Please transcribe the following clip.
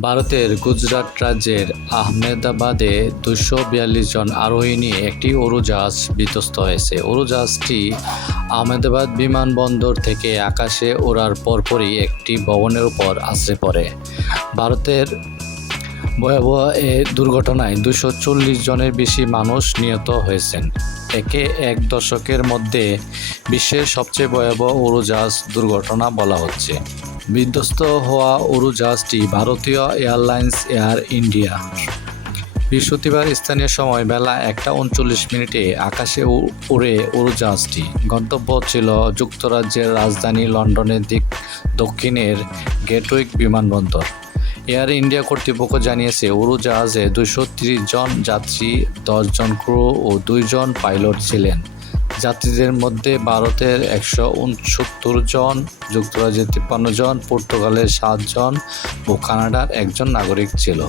ভারতের গুজরাট রাজ্যের আহমেদাবাদে ২৪২ জন আরোহী নিয়ে একটি উড়োজাহাজ বিধ্বস্ত হয়েছে। উড়োজাহাজটি আহমেদাবাদ বিমানবন্দর থেকে আকাশে ওড়ার পরপরই একটি ভবনের উপর আছড়ে পড়ে। ভারতের ভয়াবহ এ দুর্ঘটনায় ২৪০ জনের বেশি মানুষ নিহত হয়েছেন। একে এক দশকের মধ্যে বিশ্বের সবচেয়ে ভয়াবহ উড়োজাহাজ দুর্ঘটনা বলা হচ্ছে। বিধ্বস্ত হওয়া উড়োজাহাজটি ভারতীয় এয়ারলাইন্স এয়ার ইন্ডিয়া। বৃহস্পতিবার স্থানীয় সময় বেলা ১টা ৩৯ আকাশে উড়ে উড়োজাহাজটি। গন্তব্য ছিল যুক্তরাজ্যের রাজধানী লন্ডনের দক্ষিণের গেটউইক বিমানবন্দর। এয়ার ইন্ডিয়া কর্তৃপক্ষ জানিয়েছে, উড়োজাহাজে ২৩০ জন যাত্রী, ১০ জন ক্রু ও ২ জন পাইলট ছিলেন। যাত্রীদের মধ্যে ভারতের ১৬৯ জন, যুক্তরাজ্যের ৫৩ জন, পর্তুগালের ৭ জন ও কানাডার ১ জন নাগরিক ছিল।